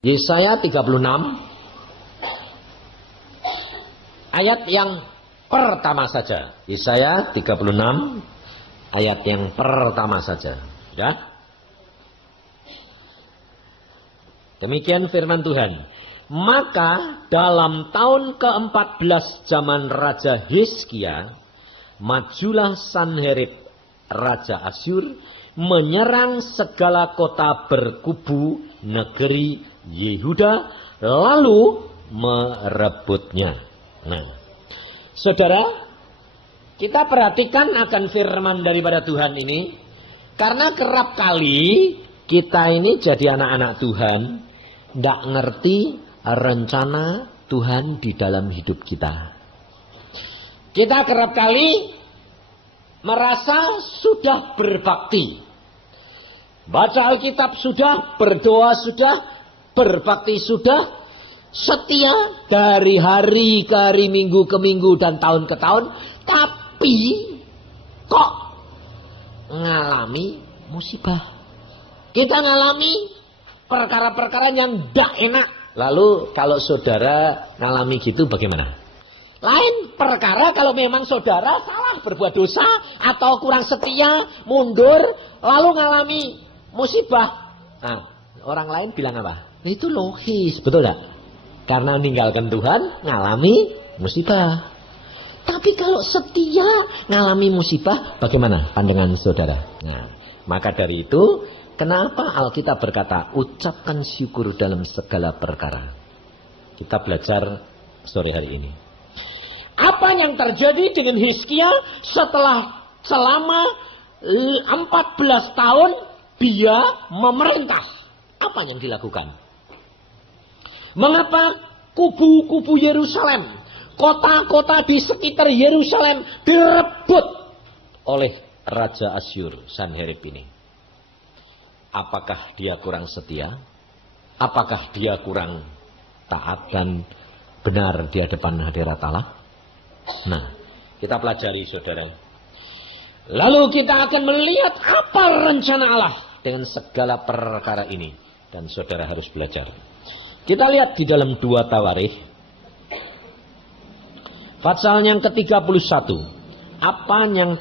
Yesaya 36 ayat yang pertama saja. Yesaya 36 ayat yang pertama saja. Ya. Demikian firman Tuhan. Maka dalam tahun ke-14 zaman Raja Hizkia, majulah Sanherib Raja Asyur menyerang segala kota berkubu negeri Yehuda, lalu merebutnya. Nah, saudara, kita perhatikan akan firman daripada Tuhan ini, karena kerap kali kita ini jadi anak-anak Tuhan, tidak ngerti rencana Tuhan di dalam hidup kita. Kita kerap kali merasa sudah berbakti, baca Alkitab sudah, berdoa sudah, berbakti sudah, setia dari hari ke hari, minggu ke minggu, dan tahun ke tahun, tapi kok ngalami musibah. Kita ngalami perkara-perkara yang tidak enak. Lalu kalau saudara ngalami gitu bagaimana? Lain perkara kalau memang saudara salah berbuat dosa atau kurang setia, mundur, lalu ngalami musibah. Nah, orang lain bilang apa? Itu logis, betul tidak? Karena meninggalkan Tuhan, ngalami musibah. Tapi kalau setia ngalami musibah, bagaimana pandangan saudara? Nah, maka dari itu, kenapa Alkitab berkata, ucapkan syukur dalam segala perkara. Kita belajar sore hari ini. Apa yang terjadi dengan Hizkia setelah selama 14 tahun dia memerintah? Apa yang dilakukan? Mengapa kubu-kubu Yerusalem, kota-kota di sekitar Yerusalem direbut oleh Raja Asyur Sanherib ini? Apakah dia kurang setia? Apakah dia kurang taat dan benar di hadapan hadirat Allah? Nah, kita pelajari saudara. Lalu kita akan melihat apa rencana Allah dengan segala perkara ini. Dan saudara harus belajar. Kita lihat di dalam 2 Tawarikh pasal yang ke-31. Apa yang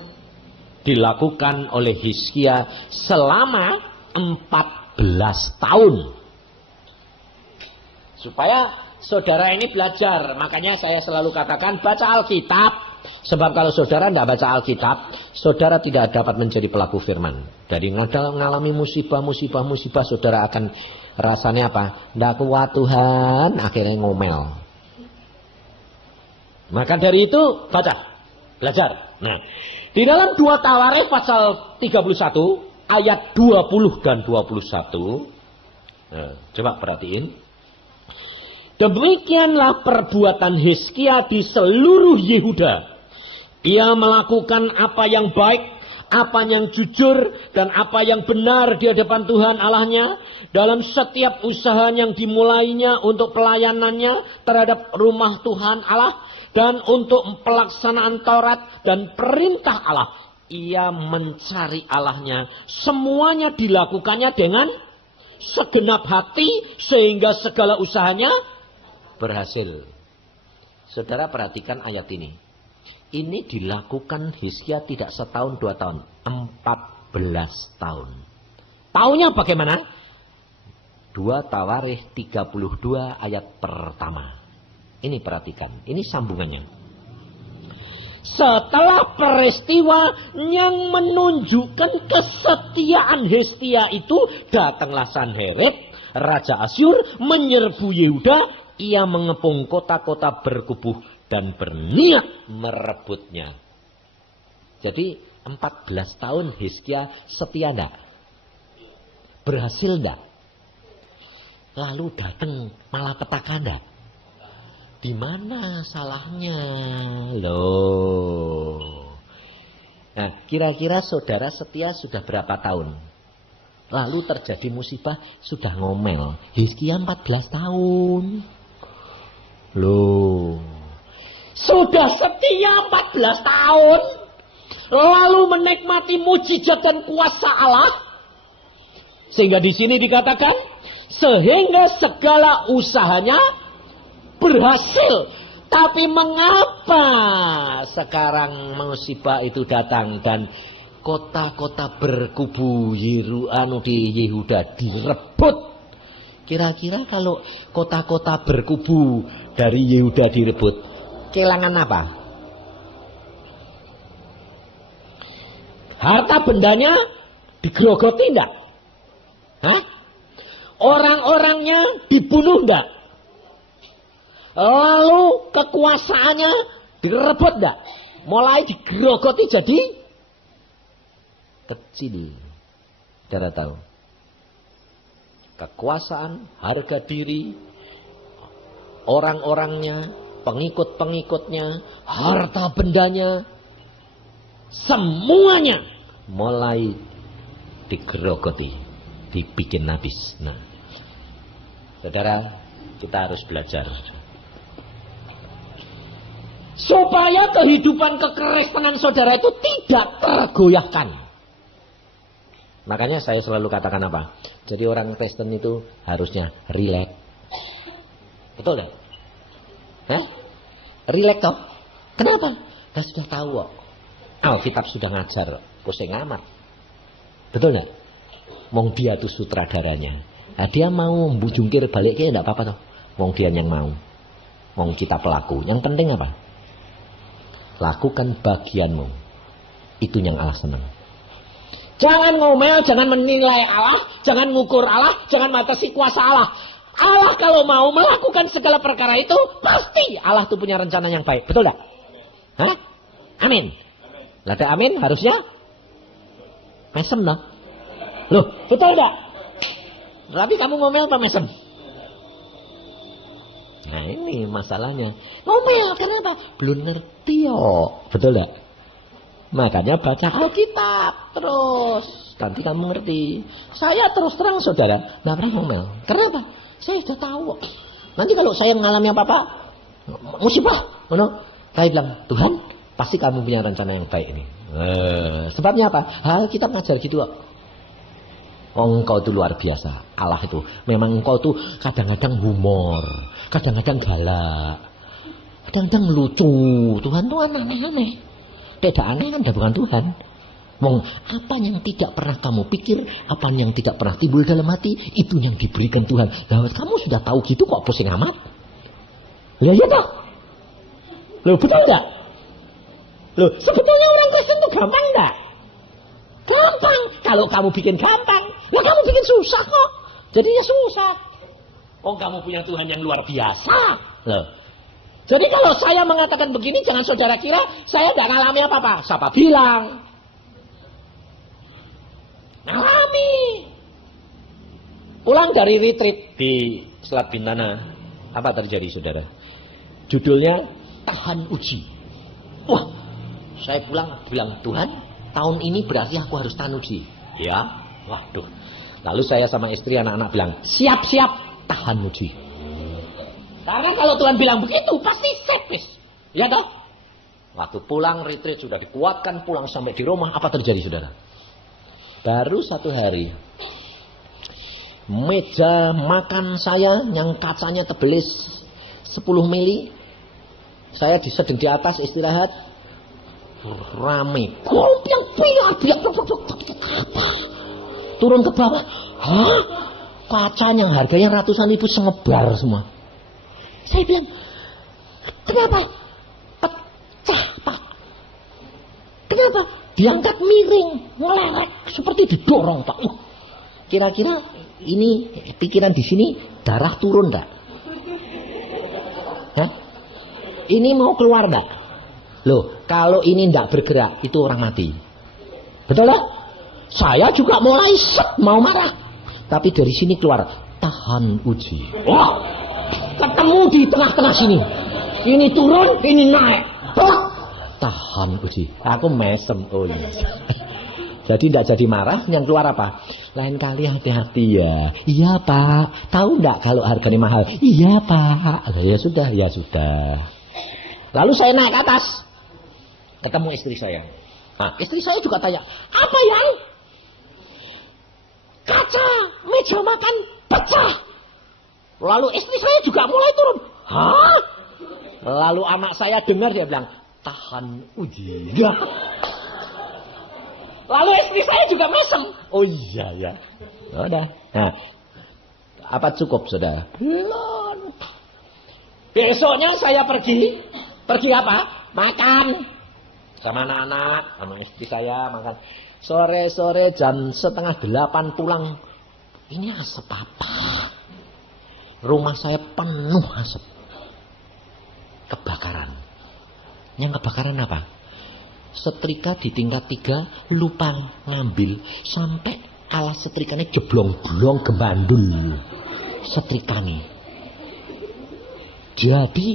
dilakukan oleh Hizkia selama 14 tahun. Supaya saudara ini belajar. Makanya saya selalu katakan baca Alkitab. Sebab kalau saudara tidak baca Alkitab, saudara tidak dapat menjadi pelaku firman. Dari mengalami musibah, saudara akan rasanya apa? Tidak kuat Tuhan, akhirnya ngomel. Maka dari itu baca, belajar. Nah, di dalam 2 Tawarikh pasal 31 ayat 20 dan 21. Nah, coba perhatiin. Demikianlah perbuatan Hizkia di seluruh Yehuda. Ia melakukan apa yang baik, apa yang jujur, dan apa yang benar di hadapan Tuhan Allahnya. Dalam setiap usaha yang dimulainya untuk pelayanannya terhadap rumah Tuhan Allah. Dan untuk pelaksanaan Taurat dan perintah Allah. Ia mencari Allahnya. Semuanya dilakukannya dengan segenap hati sehingga segala usahanya berhasil. Saudara perhatikan ayat ini. Ini dilakukan Hizkia tidak setahun 2 tahun, 14 tahun. Taunya bagaimana? 2 Tawarikh 32 ayat pertama. Ini perhatikan, ini sambungannya. Setelah peristiwa yang menunjukkan kesetiaan Hizkia itu, datanglah Sanherib, Raja Asyur, menyerbu Yehuda. Ia mengepung kota-kota berkubu dan berniat merebutnya. Jadi 14 tahun Hizkia setia enggak? Berhasil enggak? Lalu datang malapetaka enggak? Di mana salahnya? Loh. Nah, kira-kira saudara setia sudah berapa tahun? Lalu terjadi musibah sudah ngomel. Hizkia 14 tahun. Loh. Sudah setia 14 tahun. Lalu menikmati mujizat dan kuasa Allah. Sehingga di sini dikatakan Sehingga segala usahanya berhasil. Tapi mengapa sekarang musibah itu datang dan kota-kota berkubu di Yehuda direbut? Kira-kira kalau kota-kota berkubu dari Yehuda direbut, kehilangan apa? Harta bendanya digerogoti enggak? Hah? Orang-orangnya dibunuh enggak? Lalu kekuasaannya direbut enggak? Mulai digerogoti jadi kecil. Saudara tahu. Kekuasaan, harga diri, orang-orangnya, pengikut-pengikutnya, harta bendanya, semuanya mulai digerogoti, dibikin habis. Nah, saudara, kita harus belajar supaya kehidupan kekristenan saudara itu tidak tergoyahkan. Makanya saya selalu katakan apa? Jadi orang Kristen itu harusnya rileks. Betul enggak? Hah? Rileks toh? Kenapa? Kita sudah tahu kok. Alkitab sudah ngajar, pusing amat. Betul enggak? Wong dia tuh sutradaranya. Nah, dia mau jungkir baliknya enggak apa-apa toh. Wong dia yang mau. Wong kita pelaku. Yang penting apa? Lakukan bagianmu. Itu yang Allah senang. Jangan ngomel, jangan menilai Allah, jangan ngukur Allah, jangan batasi kuasa Allah. Allah kalau mau melakukan segala perkara itu, pasti Allah tuh punya rencana yang baik. Betul enggak? Hah? Amin. Lada amin harusnya mesem dong. Loh, betul enggak? Tapi kamu ngomel apa mesem? Nah ini masalahnya. Ngomel kenapa? Belum ngerti yo. Betul enggak? Makanya baca Alkitab terus. Nanti kamu ngerti. Saya terus terang saudara, nggak pernah ngomel. Kenapa? Saya sudah tahu. Nanti kalau saya mengalami apa-apa, musibah, saya bilang, Tuhan, pasti kamu punya rencana yang baik ini. Sebabnya apa? Alkitab ngajar gitu kok. Engkau itu luar biasa. Allah itu memang engkau itu kadang-kadang humor, kadang-kadang galak, kadang-kadang lucu. Tuhan tuh aneh-aneh. Tidak aneh kan, bukan Tuhan. Apa yang tidak pernah kamu pikir, apa yang tidak pernah timbul dalam hati, itu yang diberikan Tuhan. Nah, kamu sudah tahu gitu kok pusing amat. Ya ya toh. Loh betul enggak? Loh sebetulnya orang Kristen itu gampang enggak? Gampang. Kalau kamu bikin gampang, ya kamu bikin susah kok. Jadinya susah. Oh kamu punya Tuhan yang luar biasa. Loh. Jadi kalau saya mengatakan begini, jangan saudara kira saya tidak ngalami apa-apa. Siapa bilang? Ngalami. Pulang dari retreat di Selat Bintana, apa terjadi saudara? Judulnya tahan uji. Wah, saya pulang bilang Tuhan, tahun ini berarti aku harus tahan uji. Ya, waduh. Lalu saya sama istri anak-anak bilang siap-siap tahan uji. Karena kalau Tuhan bilang begitu, pasti sepis. Ya toh? Waktu pulang retreat sudah dikuatkan, pulang sampai di rumah, apa terjadi saudara? Baru satu hari, meja makan saya yang kacanya tebelis 10 mili, saya sedang di atas istirahat, rame, yang biar turun ke bawah, hah? Kaca yang harganya ratusan ribu sengebar semua. Saya bilang, kenapa? Pecah Pak. Kenapa? Diangkat miring, ngelerek, seperti didorong Pak. Kira-kira ini pikiran di sini darah turun enggak? Hah? Ini mau keluar enggak? Loh, kalau ini enggak bergerak, itu orang mati. Betul lah? Saya juga mulai mau marah. Tapi dari sini keluar, tahan uji. Wah! Ketemu di tengah-tengah sini. Ini turun, ini naik. Tahan uji. Aku mesem. Oh iya. Jadi tidak jadi marah. Yang keluar apa? Lain kali hati-hati ya. Iya Pak. Tahu enggak kalau harganya mahal? Iya Pak. Ya sudah, ya sudah. Lalu saya naik ke atas. Ketemu istri saya. Nah, istri saya juga tanya, apa yang? Kaca meja makan pecah. Lalu istri saya juga mulai turun. Hah? Lalu anak saya dengar, dia bilang, tahan uji. Ya. Lalu istri saya juga mesem. Oh iya ya. Udah. Nah, apa cukup saudara? Belum. Besoknya saya pergi apa? Makan sama anak-anak, sama istri saya makan. Sore-sore jam 7:30 pulang. Ini asap apa? Rumah saya penuh asap. Kebakaran. Yang kebakaran apa? Setrika di tingkat 3 lupa ngambil, sampai alas setrikanya jeblong-blong gebandul setrikane. Jadi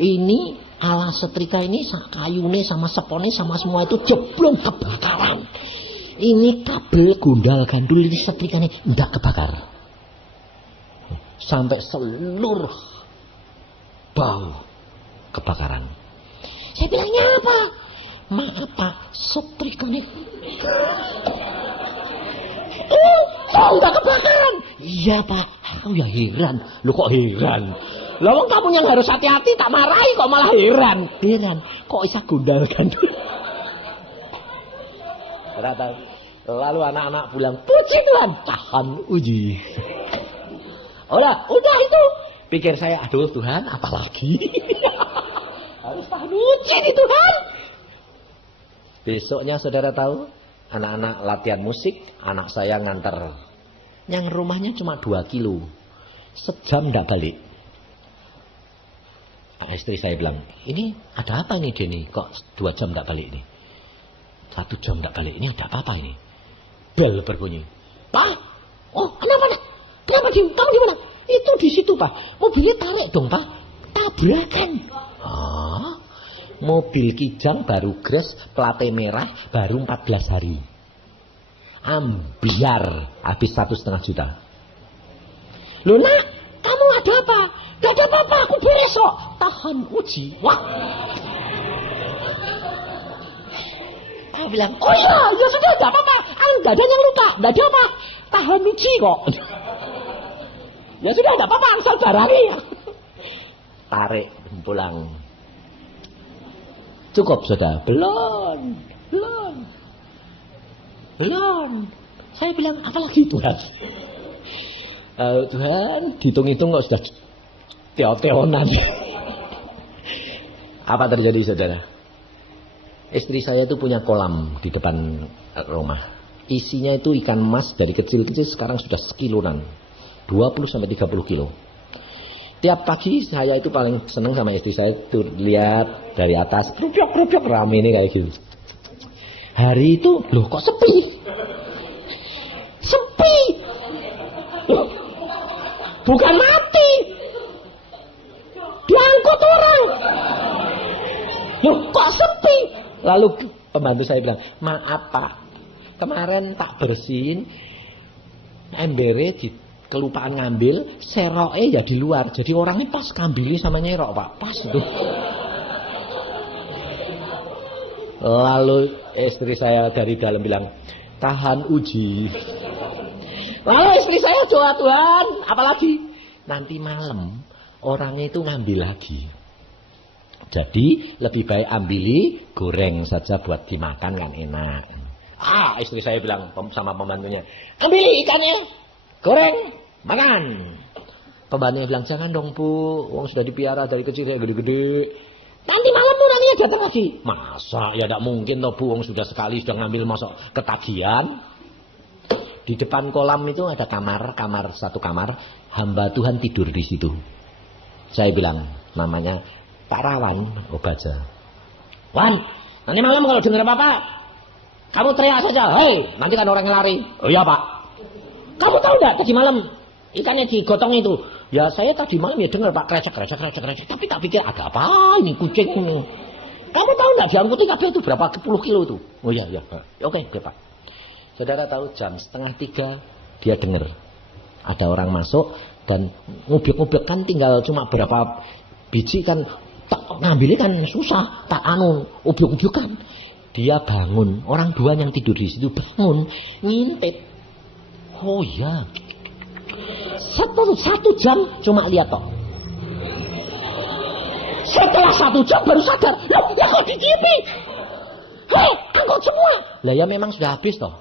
ini alas setrika ini kayune sama sepone sama semua itu jeblong kebakaran. Ini kabel gundal gandul ini setrikane ndak kebakar. Sampai seluruh bau kebakaran. Saya bilangnya apa? Maaf Pak, setrikane udah kebakaran. Iya Pak, aku ya heran. Lu kok heran? Lawang kamu yang harus hati-hati, tak marahi kok malah heran. Heran, kok bisa gundal gandul. Lalu anak-anak pulang, puji Tuhan, tahan uji. Udah itu. Pikir saya, aduh Tuhan, apalagi? Harus tahan uji nih Tuhan. Besoknya saudara tahu, anak-anak latihan musik, anak saya nganter. Yang rumahnya cuma 2 kilo. Sejam tidak balik. Istri saya bilang, ini ada apa nih Denny? Kok 2 jam tidak balik ini? 1 jam tidak balik, ini ada apa ini? Bel berbunyi. Pak, oh kenapa nak? Kenapa kamu di mana? Itu di situ Pak. Mobilnya tarik dong Pak. Tabrakan. Mobil Kijang baru gres, plate merah, baru 14 hari. Ambiar, habis 1,5 juta. Loh nak, kamu ada apa? Gak ada apa-apa, aku beres kok. Tahan uji. Wah. Aku bilang, oh iya, ya sudah, gak apa-apa. Gak ada yang luka, gak ada apa. Tahan uji kok. Ya sudah, gak apa-apa, asal barangnya. Tarik, pulang. Cukup sudah? Belum. Saya bilang, apalagi Tuhan? Tuhan, hitung-hitung kok sudah teo-teonan. Apa terjadi saudara? Istri saya itu punya kolam di depan rumah. Isinya itu ikan emas dari kecil-kecil sekarang sudah sekiloan. 20-30 kilo. Tiap pagi saya itu paling seneng sama istri saya tuh lihat dari atas kerupiak rame ini kayak gitu. Hari itu loh kok sepi. Loh, bukan mati. Diangkut orang. Loh kok sepi. Lalu pembantu saya bilang, maaf Pak, kemarin tak bersihin embere di kelupaan ngambil, seroke ya di luar. Jadi orangnya pas ngambilnya sama nyerok Pak. Pas itu. Lalu istri saya dari dalam bilang, tahan uji. Lalu istri saya doa, Tuhan, apalagi nanti malam orangnya itu ngambil lagi. Jadi lebih baik ambili goreng saja buat dimakan kan enak. Istri saya bilang sama pembantunya, ambil ikannya, goreng, makan. Pembantunya bilang, jangan dong Bu, wong sudah dipiara dari kecil kayak gede-gede. Nanti malam tuh nantinya datang lagi. Masa ya tidak mungkin toh Bu, wong sudah sekali sudah ngambil masuk ketagihan. Di depan kolam itu ada kamar, satu kamar, hamba Tuhan tidur di situ. Saya bilang, namanya Pak Rawan, Baja. Wan, nanti malam kalau dengar apa-apa, kamu teriak saja, hei, nanti kan orangnya lari. Oh iya Pak. Kamu tahu enggak tadi malam ikannya digotong itu? Ya saya tadi malam ya dengar Pak, krecek. Tapi tak pikir ada apa ini kucing ini. Kamu tahu enggak diangkuti kabel itu berapa puluh kilo itu? Oh iya. Oke Pak. Saudara tahu jam 2:30 dia dengar ada orang masuk dan ngubek-ngubek kan tinggal cuma berapa biji kan, ngambilnya kan susah, tak ubek-ubek kan. Dia bangun, orang dua yang tidur di situ bangun, ngintip. Oh ya, 1 jam cuma lihat toh. Setelah 1 jam baru sadar, loh ya kok di TV? Hei, angkut semua. Lah ya memang sudah habis toh.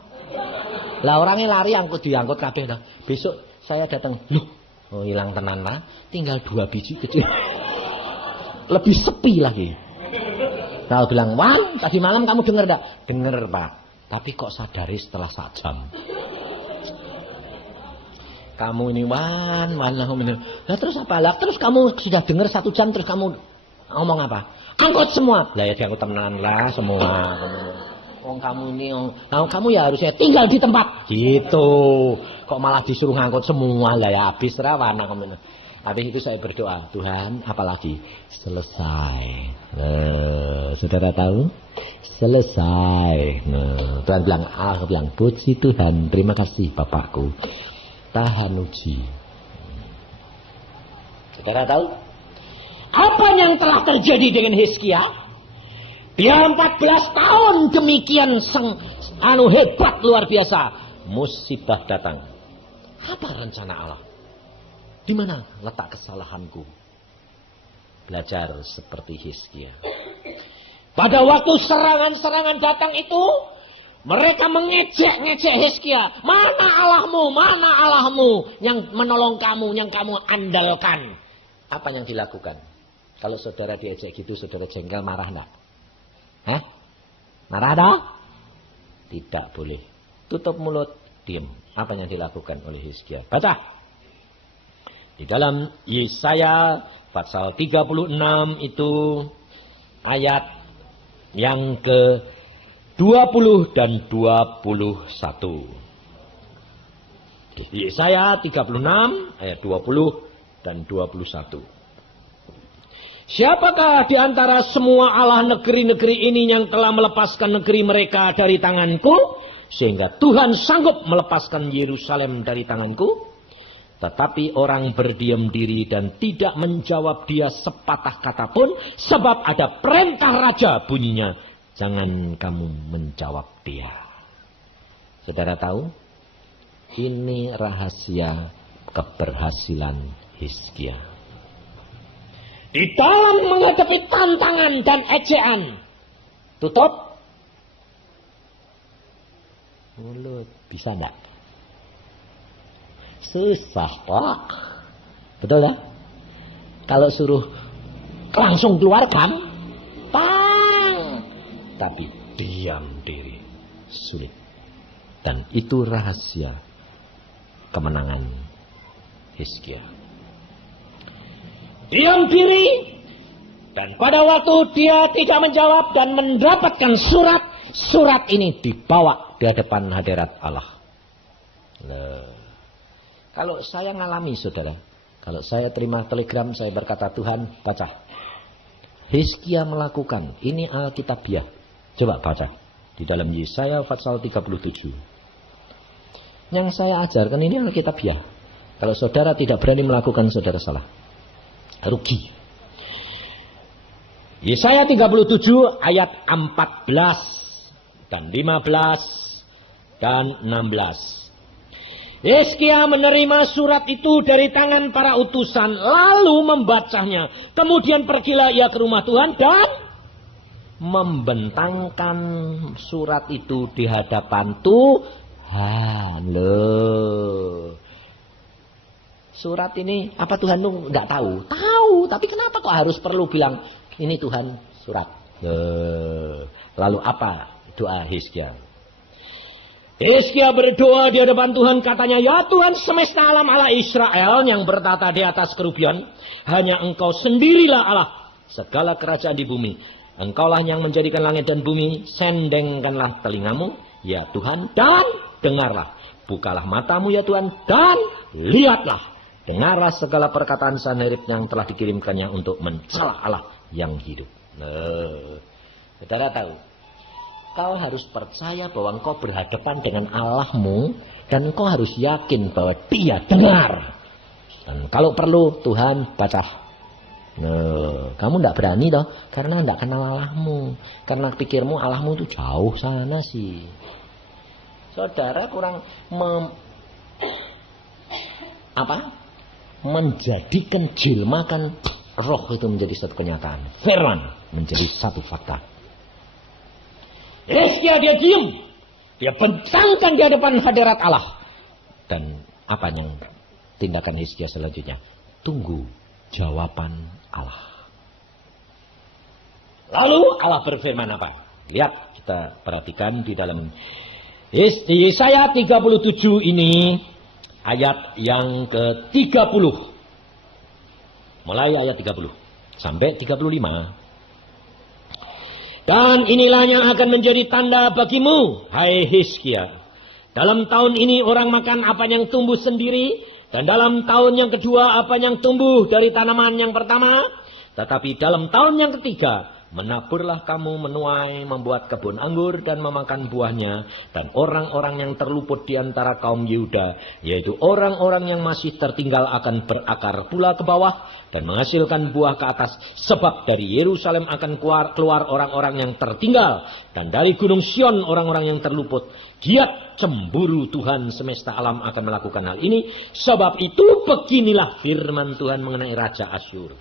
Lah orangnya lari diangkut kabeh toh. Besok saya datang, loh, oh hilang tenan lah, tinggal 2 biji kecil. Lebih sepi lagi. Saya bilang, Wan, tadi malam kamu dengar enggak? Dengar Pak, tapi kok sadari setelah 1 jam. Kamu ini Wan, lah terus apa? Lah terus kamu sudah dengar 1 jam terus kamu ngomong apa? Angkut semua. Lah ya diangkut tenan lah semua. Kamu ini, kamu ya harusnya tinggal di tempat. Gitu. Kok malah disuruh ngangkut semua lah ya habis rawana kamu. Habis itu saya berdoa, Tuhan, apalagi selesai. Saudara tahu? Selesai. Tuhan bilang, aku bilang, puji Tuhan, terima kasih Bapakku. Tahan uji. Saudara tahu? Apa yang telah terjadi dengan Hizkia? Dia 14 tahun demikian hebat luar biasa. Musibah datang. Apa rencana Allah? Di mana letak kesalahanku? Belajar seperti Hizkia. Pada waktu serangan-serangan datang itu, mereka mengejek-ngejek Hizkia. Mana Allahmu? Mana Allahmu yang menolong kamu, yang kamu andalkan? Apa yang dilakukan? Kalau saudara diejek gitu, saudara jengkel, marah enggak? Hah? Marah enggak? Tidak boleh. Tutup mulut, diam. Apa yang dilakukan oleh Hizkia? Baca. Di dalam Yesaya pasal 36 itu ayat yang ke-20 dan 21. Yesaya 36 ayat 20 dan 21. Siapakah di antara semua Allah negeri-negeri ini yang telah melepaskan negeri mereka dari tanganku, sehingga Tuhan sanggup melepaskan Yerusalem dari tanganku? Tetapi orang berdiam diri dan tidak menjawab dia sepatah kata pun, sebab ada perintah raja bunyinya, jangan kamu menjawab dia. Saudara tahu? Ini rahasia keberhasilan Hizkia. Di dalam menghadapi tantangan dan ejekan, tutup mulut. Bisa enggak? Susah Pak. Betul ya? Kalau suruh langsung keluarkan, pang. Tapi diam diri sulit. Dan itu rahasia kemenangan Hizkia. Diam diri. Dan pada waktu dia tidak menjawab dan mendapatkan surat ini dibawa di hadapan hadirat Allah. Kalau saya ngalami saudara, kalau saya terima telegram, saya berkata, Tuhan baca. Hizkia melakukan, ini Alkitabiah. Coba baca. Di dalam Yesaya pasal 37. Yang saya ajarkan ini Alkitabiah. Kalau saudara tidak berani melakukan, saudara salah. Rugi. Yesaya 37 ayat 14 dan 15 dan 16. Hizkia menerima surat itu dari tangan para utusan, lalu membacanya. Kemudian pergilah ia ke rumah Tuhan dan membentangkan surat itu di hadapan Tuhan. Loh. Surat ini apa Tuhan itu enggak tahu? Tahu, tapi kenapa kok harus perlu bilang ini Tuhan surat? Lalu apa doa Hizkia? Hizkia berdoa di hadapan Tuhan, katanya, ya Tuhan semesta alam Allah Israel yang bertata di atas kerubian, hanya Engkau sendirilah Allah segala kerajaan di bumi. Engkaulah yang menjadikan langit dan bumi, sendengkanlah telingamu ya Tuhan dan dengarlah. Bukalah matamu ya Tuhan dan lihatlah. Dengarlah segala perkataan Sanherib yang telah dikirimkannya untuk mencela Allah yang hidup. Saudara tahu, kau harus percaya bahwa engkau berhadapan dengan Allahmu dan engkau harus yakin bahwa Dia dengar. Dan kalau perlu Tuhan baca. Kamu tidak berani toh karena tidak kenal Allahmu. Karena pikirmu Allahmu itu jauh sana sih. Saudara kurang menjadikan jelmakan roh itu menjadi satu kenyataan. Firman menjadi satu fakta. Hizkia dia diam. Dia bentangkan di hadapan hadirat Allah. Dan apa yang tindakan Hizkia selanjutnya? Tunggu jawaban Allah. Lalu Allah berfirman apa? Lihat, kita perhatikan di dalam Yesaya 37 ini, ayat yang ke-30. Mulai ayat 30 sampai 35. Dan inilah yang akan menjadi tanda bagimu, hai Hizkia. Dalam tahun ini orang makan apa yang tumbuh sendiri, dan dalam tahun yang kedua apa yang tumbuh dari tanaman yang pertama. Tetapi dalam tahun yang ketiga, menaburlah kamu menuai, membuat kebun anggur dan memakan buahnya. Dan orang-orang yang terluput di antara kaum Yehuda, yaitu orang-orang yang masih tertinggal, akan berakar pula ke bawah dan menghasilkan buah ke atas. Sebab dari Yerusalem akan keluar orang-orang yang tertinggal, dan dari gunung Sion orang-orang yang terluput. Giat cemburu Tuhan semesta alam akan melakukan hal ini. Sebab itu beginilah firman Tuhan mengenai Raja Asyur.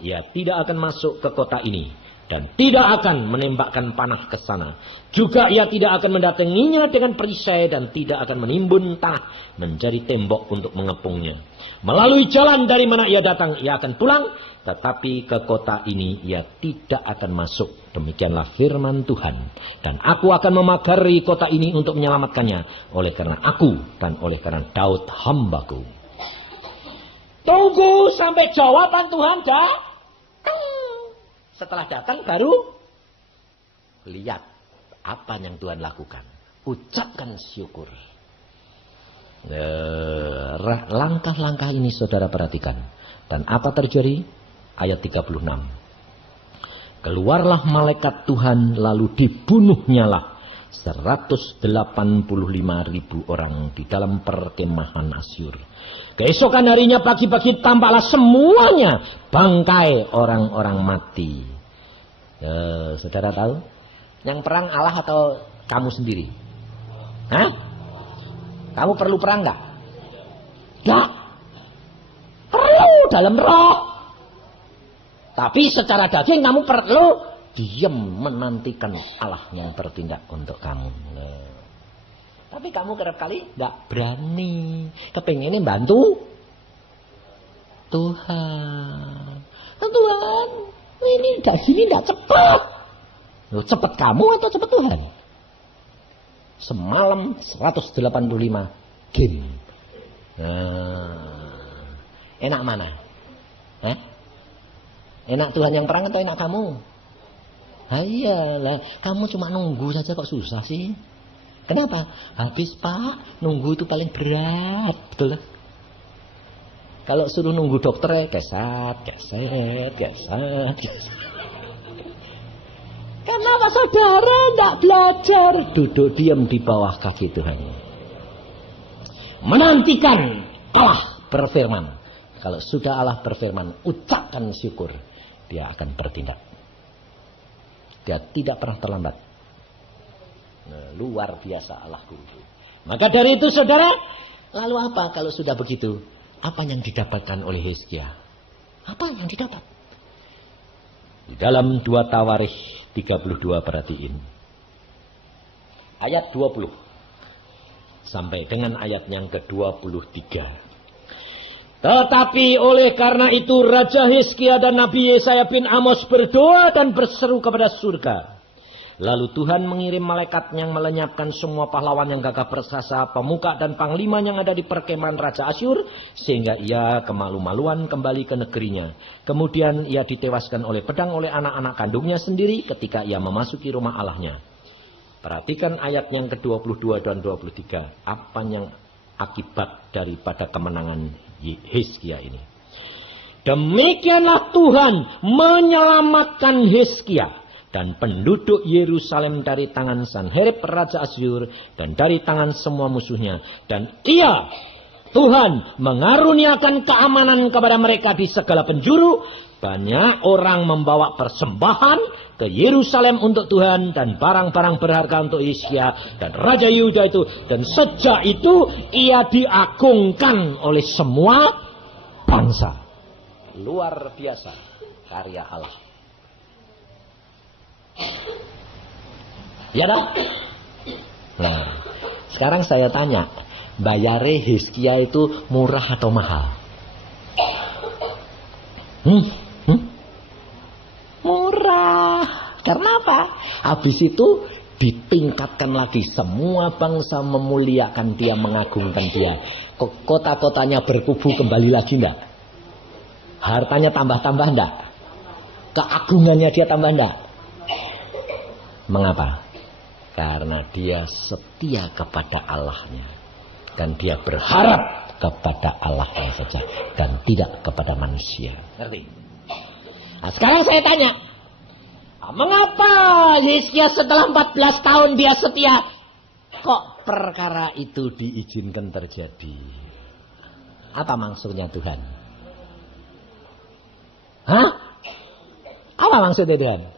Ia tidak akan masuk ke kota ini, dan tidak akan menembakkan panah ke sana. Juga ia tidak akan mendatanginya dengan perisai, dan tidak akan menimbun tanah menjadi tembok untuk mengepungnya. Melalui jalan dari mana ia datang, ia akan pulang. Tetapi ke kota ini ia tidak akan masuk. Demikianlah firman Tuhan. Dan aku akan memagari kota ini untuk menyelamatkannya, oleh karena aku dan oleh karena Daud hambaku. Tunggu sampai jawaban Tuhan datang. Setelah datang baru lihat apa yang Tuhan lakukan. Ucapkan syukur. Langkah-langkah ini saudara perhatikan. Dan apa terjadi? Ayat 36. Keluarlah malaikat Tuhan, lalu dibunuhnyalah 185.000 orang di dalam perkemahan Asyur. Keesokan harinya pagi-pagi tampaklah semuanya bangkai orang-orang mati. Saudara tahu? Yang perang Allah atau kamu sendiri? Hah? Kamu perlu perang enggak? Enggak. Perlu dalam roh. Tapi secara daging kamu perlu diam menantikan Allah yang bertindak untuk kamu. Tapi kamu kerap kali enggak berani. Kepengennya bantu Tuhan. Tuhan, ini enggak sini enggak cepat. Loh, cepat kamu atau cepat Tuhan? Semalam 185 game. Enak mana? Enak Tuhan yang perang atau enak kamu? Iyalah, kamu cuma nunggu saja kok susah sih. Kenapa? Habis Pak, nunggu itu paling berat, betul lah. Kalau suruh nunggu dokter, kesat. Kenapa saudara tidak belajar? Duduk diam di bawah kaki Tuhan. Menantikan Allah berfirman. Kalau sudah Allah berfirman, ucapkan syukur. Dia akan bertindak. Dia tidak pernah terlambat. Luar biasa Allahku. Maka dari itu saudara, lalu apa kalau sudah begitu? Apa yang didapatkan oleh Hizkia? Apa yang didapat? Di dalam 2 Tawarikh 32 perhatiin. Ayat 20. Sampai dengan ayat yang ke-23. Tetapi oleh karena itu Raja Hizkia dan Nabi Yesaya bin Amos berdoa dan berseru kepada surga. Lalu Tuhan mengirim malaikat yang melenyapkan semua pahlawan yang gagah perkasa, pemuka dan panglima yang ada di perkemahan Raja Asyur, sehingga ia kemalu-maluan kembali ke negerinya. Kemudian ia ditewaskan oleh pedang oleh anak-anak kandungnya sendiri ketika ia memasuki rumah Allahnya. Perhatikan ayat yang ke-22 dan 23. Apa yang akibat daripada kemenangan Hizkia ini? Demikianlah Tuhan menyelamatkan Hizkia dan penduduk Yerusalem dari tangan Sanherib Raja Asyur dan dari tangan semua musuhnya. Dan Tuhan mengaruniakan keamanan kepada mereka di segala penjuru. Banyak orang membawa persembahan ke Yerusalem untuk Tuhan dan barang-barang berharga untuk Hizkia dan Raja Yehuda itu. Dan sejak itu ia diagungkan oleh semua bangsa. Luar biasa karya Allah. Ya dah. Nah, sekarang saya tanya, bayare Hizkia itu murah atau mahal? Murah. Karena apa? Habis itu ditingkatkan lagi, semua bangsa memuliakan dia, mengagungkan dia. Kota-kotanya berkubu kembali lagi enggak? Hartanya tambah-tambah enggak? Keagungannya dia tambah enggak? Mengapa? Karena dia setia kepada Allahnya, dan dia berharap kepada Allahnya saja dan tidak kepada manusia. Ngerti? Nah, sekarang saya tanya, mengapa Hizkia setelah 14 tahun dia setia? Kok perkara itu diizinkan terjadi? Apa maksudnya Tuhan? Hah? Apa maksudnya Tuhan?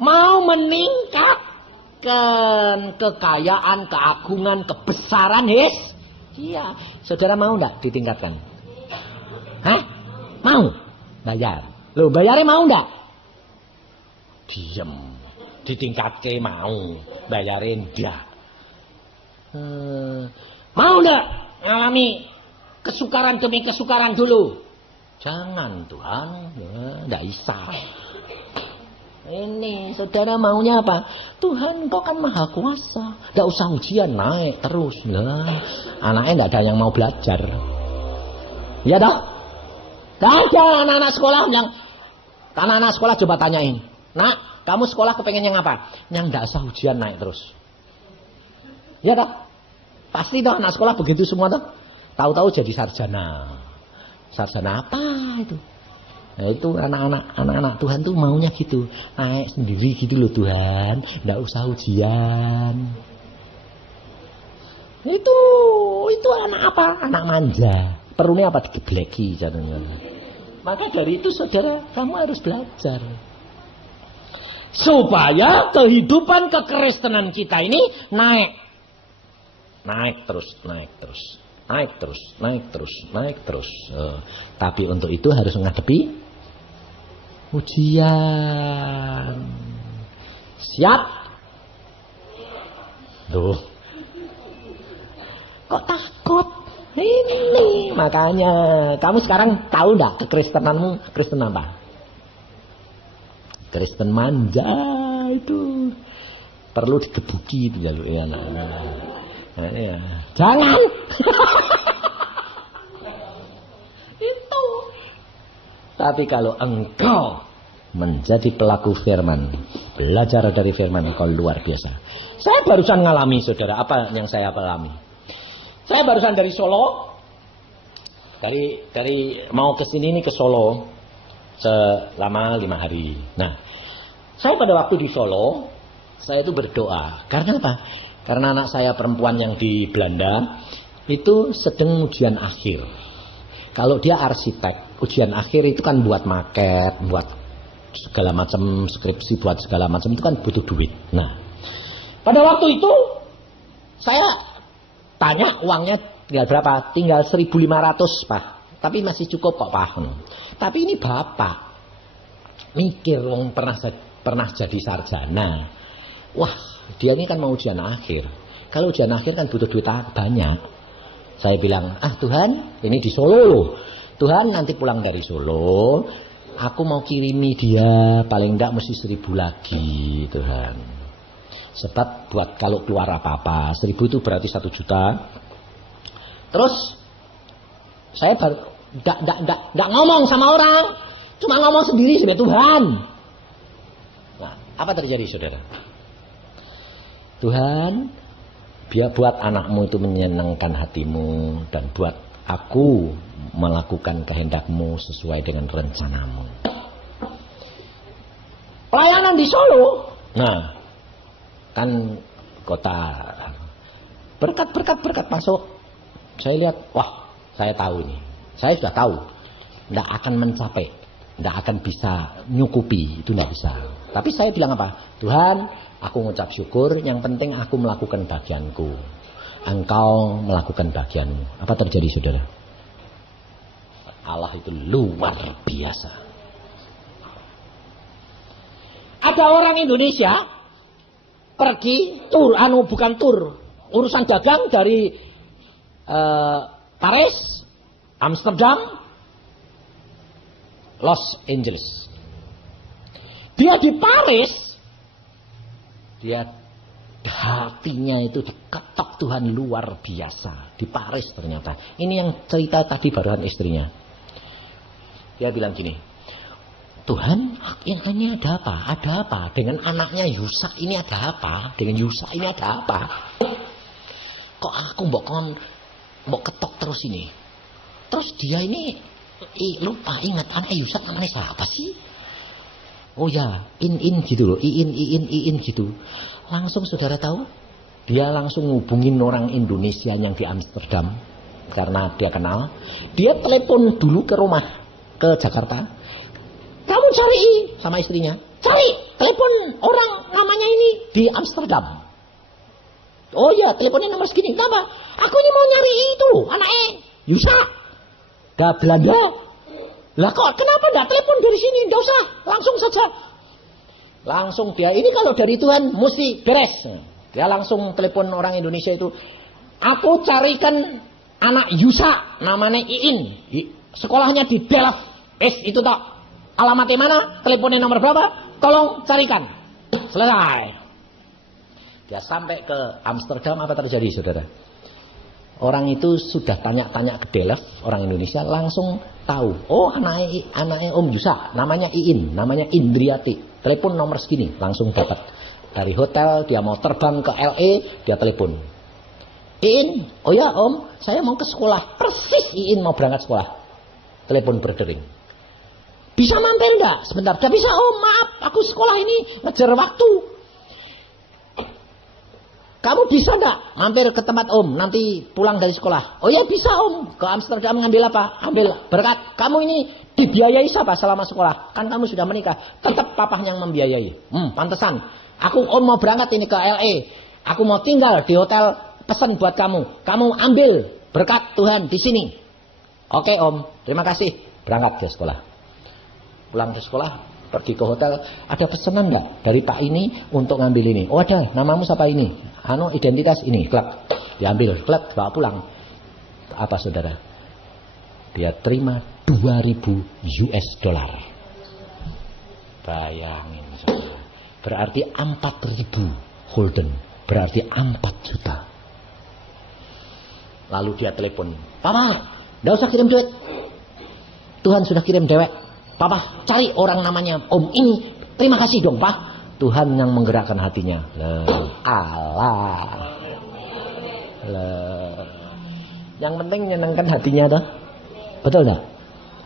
Mau meningkatkan kekayaan, keagungan, kebesaran Hizkia. Saudara mau enggak ditingkatkan? Hah? Mau? Bayar. Loh, bayarnya mau enggak? Diem. Ditingkatke mau, bayarin enggak. Mau enggak ngalami kesukaran demi kesukaran dulu? Jangan Tuhan, enggak bisa. Ini saudara maunya apa? Tuhan kau kan maha kuasa, enggak usah ujian, naik terus lah. Anaknya enggak ada yang mau belajar. Ya dah. Enggak ada anak-anak sekolah bilang. Anak-anak sekolah coba tanyain, nak, kamu sekolah kepengen yang apa? Yang enggak usah ujian, naik terus. Ya dah. Pasti toh anak sekolah begitu semua toh. Tahu-tahu jadi sarjana. Sarjana apa itu? Nah, itu anak-anak Tuhan tuh maunya gitu, naik sendiri gitu loh Tuhan, nggak usah ujian. Itu anak apa? Anak manja. Perlunya apa? Digebleki jadinya. Maka dari itu saudara, kamu harus belajar supaya kehidupan kekristenan kita ini naik terus. Tapi untuk itu harus menghadapi ujian. Siap? Tuh. Kok takut? Ini makanya kamu sekarang tahu enggak kekristenanmu Kristen apa? Kristen manja itu. Perlu digebuki itu jalur anak-anak. Nah, ya. Jangan. Itu. Tapi kalau engkau menjadi pelaku firman, belajar dari firman, engkau luar biasa. Saya barusan ngalami saudara, apa yang saya alami? Saya barusan dari Solo. Dari mau ke sini nih ke Solo selama 5 hari. Nah, saya pada waktu di Solo, saya itu berdoa. Karena apa? Karena anak saya perempuan yang di Belanda itu sedang ujian akhir. Kalau dia arsitek, ujian akhir itu kan buat maket, buat segala macam skripsi, buat segala macam itu kan butuh duit. Nah, pada waktu itu saya tanya uangnya tinggal berapa? Tinggal 1.500 Pak. Tapi masih cukup kok Pak. Tapi ini Bapak mikir wong pernah jadi sarjana. Wah, dia ini kan mau ujian akhir. Kalau ujian akhir kan butuh duit banyak. Saya bilang, Tuhan, ini di Solo loh. Tuhan nanti pulang dari Solo, aku mau kirimi dia paling enggak mesti 1.000 lagi Tuhan. Sebab buat kalau keluar apa-apa 1.000 itu berarti 1 juta. Terus saya enggak ngomong sama orang, cuma ngomong sendiri sama Tuhan. Nah, apa terjadi saudara? Tuhan, biar buat anakmu itu menyenangkan hatimu, dan buat aku melakukan kehendakmu sesuai dengan rencanamu. Pelayanan di Solo, nah kan kota berkat masuk. Saya lihat, wah, saya tahu ini. Saya sudah tahu, tidak akan mencapai, tidak akan bisa nyukupi, itu tidak bisa. Tapi saya bilang apa? Tuhan, aku mengucap syukur, yang penting aku melakukan bagianku. Engkau melakukan bagianmu. Apa terjadi saudara? Allah itu luar biasa. Ada orang Indonesia pergi tur, bukan tur, urusan dagang dari Paris, Amsterdam, Los Angeles. Dia di Paris, dia hatinya itu diketok Tuhan luar biasa. Di Paris ternyata. Ini yang cerita tadi barusan istrinya. Dia bilang gini, Tuhan, ini ada apa? Ada apa? Dengan anaknya Yusak ini ada apa? Dengan Yusak ini ada apa? Kok aku mbok ketok terus ini? Terus dia ini lupa ingat anak Yusak namanya siapa sih? Oh ya, in gitu loh, in gitu. Langsung saudara tahu, dia langsung ngubungin orang Indonesia yang di Amsterdam karena dia kenal. Dia telepon dulu ke rumah, ke Jakarta. Kamu cari sama istrinya, cari telepon orang namanya ini di Amsterdam. Oh ya, teleponnya nomor segini. Kenapa? Aku ini mau nyari itu anaknya Yusa. Dah Belanda. Lah kok kenapa enggak telepon dari sini? Enggak usah, langsung saja. Langsung dia ini kalau dari Tuhan mesti beres. Dia langsung telepon orang Indonesia itu. Aku carikan anak Yusa namanya Iin. Sekolahnya di Delft. Itu tak. Alamatnya mana? Teleponnya nomor berapa? Tolong carikan. Selesai. Dia sampai ke Amsterdam, apa terjadi saudara? Orang itu sudah tanya-tanya ke Delft, orang Indonesia langsung tahu. Oh anaknya Om Yusa, namanya Iin, namanya Indriati. Telepon nomor segini, langsung dapat. Dari hotel dia mau terbang ke LA, dia telepon. Iin, oh ya Om, saya mau ke sekolah. Persis Iin mau berangkat sekolah. Telepon berdering. Bisa mampir enggak? Sebentar. Enggak bisa Om, maaf, aku sekolah ini ngejar waktu. Kamu bisa enggak mampir ke tempat Om nanti pulang dari sekolah? Oh ya bisa Om. Ke Amsterdam ngambil apa? Ambil berkat. Kamu ini dibiayai siapa selama sekolah? Kan kamu sudah menikah. Tetap papah yang membiayai. Pantesan. Aku Om mau berangkat ini ke LA. Aku mau tinggal di hotel, pesan buat kamu. Kamu ambil berkat Tuhan di sini. Oke Om, terima kasih. Berangkat ke sekolah. Pulang ke sekolah. Pergi ke hotel, ada pesanan nggak dari Pak ini untuk ngambil ini? Oh ada, namamu siapa ini? Identitas ini, klak. Diambil, klak, bawa pulang. Apa saudara? Dia terima 2.000 US dollar. Bayangin saudara. Berarti 4.000 Holden. Berarti 4 juta. Lalu dia telepon, Papa, nggak usah kirim duit. Tuhan sudah kirim dewek. Papa cari orang namanya Om ini. Terima kasih dong Pak. Tuhan yang menggerakkan hatinya. Allah. Yang penting menyenangkan hatinya toh. Betul enggak?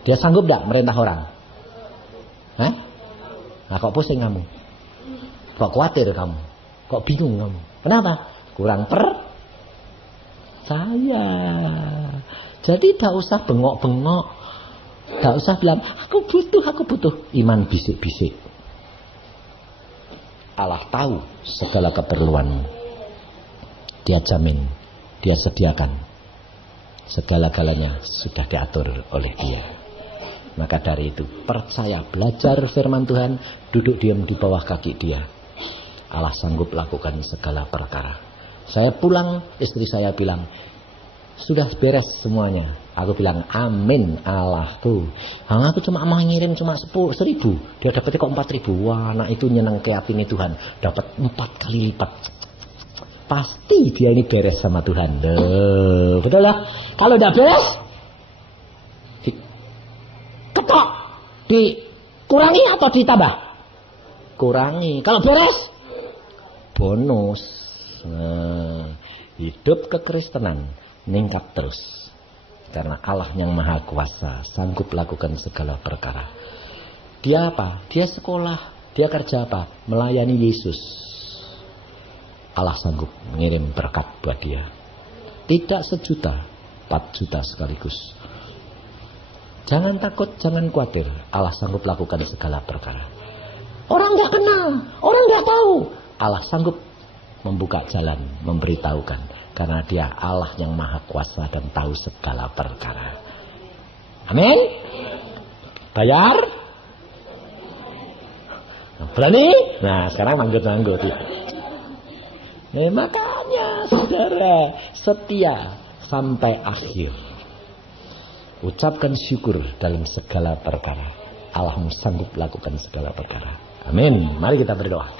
Dia sanggup enggak merintah orang? Hah? Nah kok pusing kamu? Kok khawatir kamu? Kok bingung kamu? Kenapa? Kurang percaya. Jadi tidak usah bengok-bengok. Tidak usah bilang, aku butuh. Iman bisik-bisik. Allah tahu segala keperluanmu. Dia jamin, dia sediakan. Segala-galanya sudah diatur oleh dia. Maka dari itu, percaya, belajar firman Tuhan, duduk diam di bawah kaki dia. Allah sanggup lakukan segala perkara. Saya pulang, istri saya bilang, sudah beres semuanya. Aku bilang amin Allahku. Aku cuma mau ngirim cuma 1.000. Dia dapatnya kok 4.000. Wah anak itu nyeneng ke hati Tuhan. Dapat 4 kali lipat. Pasti dia ini beres sama Tuhan. Betul lah. Kalau tidak beres, ketok. Dikurangi atau ditambah? Kurangi. Kalau beres, bonus. Hidup kekristenan meningkat terus. Karena Allah yang maha kuasa sanggup lakukan segala perkara. Dia apa? Dia sekolah. Dia kerja apa? Melayani Yesus. Allah sanggup mengirim berkat buat dia. Tidak 1 juta, 4 juta sekaligus. Jangan takut, jangan khawatir. Allah sanggup lakukan segala perkara. Orang gak kenal, orang gak tahu. Allah sanggup membuka jalan, memberitahukan. Karena dia Allah yang maha kuasa dan tahu segala perkara. Amin. Bayar? Berani? Nah, sekarang manggut-manggut. Makanya saudara setia sampai akhir. Ucapkan syukur dalam segala perkara. Allah sanggup lakukan segala perkara. Amin. Mari kita berdoa.